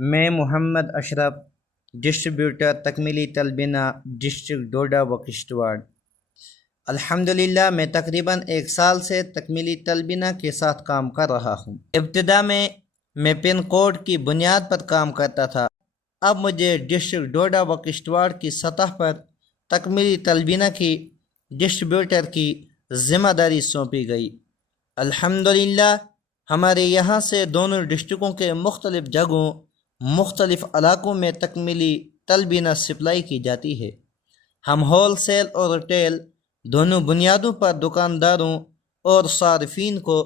میں محمد اشرف، distributor تکمیلی تلبینہ، district doda و کشتواڑ۔ الحمدللہ میں تقریباً 1 سال سے تکمیلی تلبینہ کے ساتھ کام کر رہا ہوں۔ ابتدا میں پن کوڈ کی بنیاد پر کام کرتا تھا، اب مجھے ڈسٹرکٹ ڈوڈا و کشتواڑ کی سطح پر تکمیلی تلبینہ کی ڈسٹریبیوٹر کی ذمہ داری سونپی گئی۔ الحمدللہ ہمارے یہاں سے دونوں ڈسٹرکوں کے مختلف جگہوں، مختلف علاقوں میں تکمیلی تلبینہ سپلائی کی جاتی ہے۔ ہم ہول سیل اور ریٹیل دونوں بنیادوں پر دکانداروں اور صارفین کو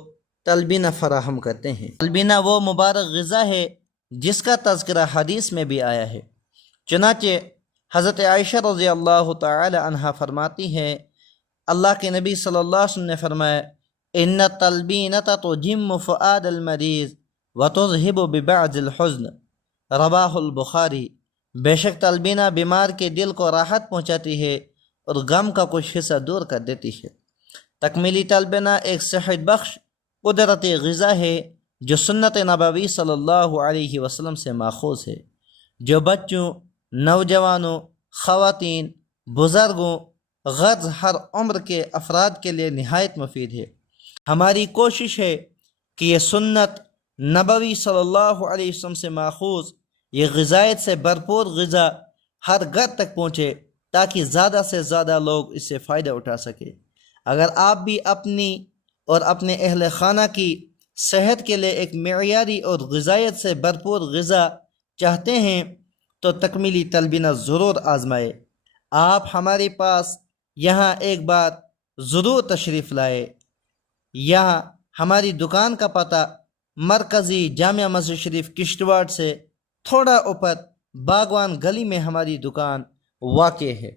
تلبینہ فراہم کرتے ہیں۔ تلبینہ وہ مبارک غذا ہے جس کا تذکرہ حدیث میں بھی آیا ہے، چنانچہ حضرت عائشہ رضی اللہ تعالی عنہا فرماتی ہیں، اللہ کے نبی صلی اللہ علیہ وسلم نے فرمایا، ان التلبینۃ تجم فؤاد المریض وتذہب ببعض الحزن، رواہ البخاری۔ بے شک تلبینہ بیمار کے دل کو راحت پہنچاتی ہے اور غم کا کچھ حصہ دور کر دیتی ہے۔ تکمیلی تلبینہ ایک صحت بخش قدرتی غذا ہے جو سنت نبوی صلی اللہ علیہ وسلم سے ماخوذ ہے، جو بچوں، نوجوانوں، خواتین، بزرگوں، غرض ہر عمر کے افراد کے لیے نہایت مفید ہے۔ ہماری کوشش ہے کہ یہ سنت نبوی صلی اللہ علیہ وسلم سے ماخوذ یہ غذائیت سے بھرپور غذا ہر گھر تک پہنچے تاکہ زیادہ سے زیادہ لوگ اس سے فائدہ اٹھا سکیں۔ اگر آپ بھی اپنی اور اپنے اہل خانہ کی صحت کے لیے ایک معیاری اور غذائیت سے بھرپور غذا چاہتے ہیں تو تکمیلی تلبینہ ضرور آزمائے۔ آپ ہمارے پاس یہاں ایک بار ضرور تشریف لائے۔ یہاں ہماری دکان کا پتہ مرکزی جامع مسجد شریف کشتواڑ سے تھوڑا اوپر باغوان گلی میں ہماری دکان واقع ہے۔